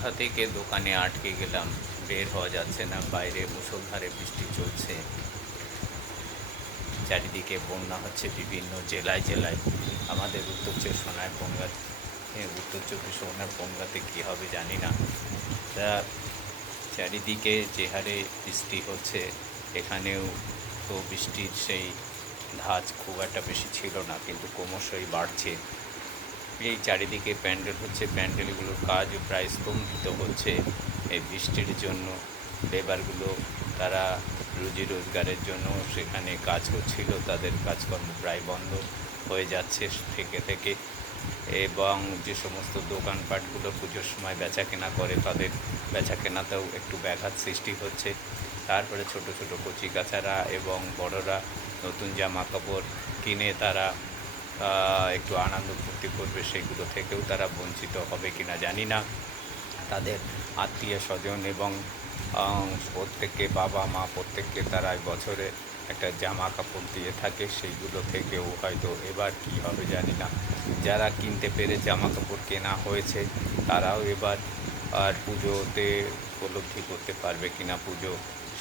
সন্ধ্যা থেকে দোকানে আটকে গেলাম, বের হওয়া যাচ্ছে না। বাইরে মুষলধারে বৃষ্টি চলছে, চারিদিকে বন্যা হচ্ছে বিভিন্ন জেলায় জেলায়। আমাদের উত্তর চব্বিশ পরগনার বনগাঁতে কী হবে জানি না। তা চারিদিকে যে হারে বৃষ্টি হচ্ছে, এখানেও তো বৃষ্টির সেই ধাঁচ খুব একটা বেশি ছিল না, কিন্তু ক্রমশই বাড়ছে। এই চারিদিকে প্যান্ডেল হচ্ছে, প্যান্ডেলগুলোর কাজও প্রায় স্তম্ভিত হচ্ছে এই বৃষ্টির জন্য। লেবারগুলো তারা রুজি রোজগারের জন্য সেখানে কাজ করছিল, তাদের কাজকর্ম প্রায় বন্ধ হয়ে যাচ্ছে থেকে থেকে। এবং যে সমস্ত দোকানপাটগুলো পুজোর সময় বেচাকেনা করে, তাদের বেচাকেনাতেও একটু ব্যাঘাত সৃষ্টি হচ্ছে। তারপরে ছোট ছোট কচিকাচারা এবং বড়রা নতুন জামা কাপড় কিনে তারা একটু আনন্দ ফুর্তি করবে, সেগুলো থেকেও তারা বঞ্চিত হবে কিনা জানি না। তাদের আত্মীয় স্বজন এবং প্রত্যেককে বাবা মা প্রত্যেককে তারা বছরে একটা জামা কাপড় দিয়ে থাকে, সেইগুলো থেকেও হয়তো এবার কি হবে জানি না। যারা কিনতে পেরে জামা কাপড় কেনা হয়েছে, তারাও এবার আর পুজোতে উপলব্ধি করতে পারবে কিনা পুজো,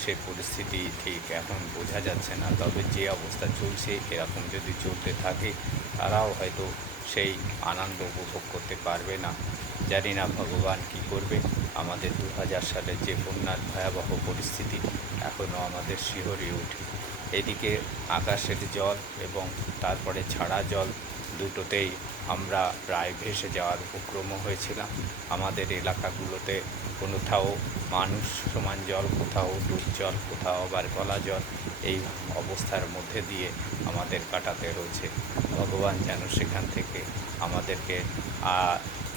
সে পরিস্থিতি ঠিক এখন বোঝা যাচ্ছে না। তবে যে অবস্থা চলছে, এরকম যদি চলতে থাকে, তারাও হয়তো সেই আনন্দ উপভোগ করতে পারবে না। জানি না ভগবান কী করবে। আমাদের 2000 সালের যে বন্যার ভয়াবহ পরিস্থিতি এখনও আমাদের শিহরিয়ে ওঠে। এদিকে আকাশের জল এবং তারপরে ছাড়া জল দুটোতেই আমরা প্রায় ভেসে যাওয়ার উপক্রম হয়েছিলাম। আমাদের এলাকাগুলোতে কোথাও মানুষ সমান জল, কোথাও ডুব জল, কোথাও আবার গলা জল। এই অবস্থার মধ্যে দিয়ে আমাদের কাটাতে হয়েছে। ভগবান যেন সেখান থেকে আমাদেরকে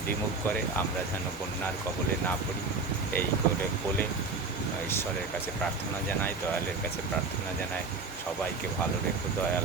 বিমুখ করে, আমরা যেন বন্যার কবলে না পড়ি, এই করে বলে ঈশ্বরের কাছে প্রার্থনা জানাই, দয়ালের কাছে প্রার্থনা জানাই, সবাইকে ভালো রেখো দয়াল।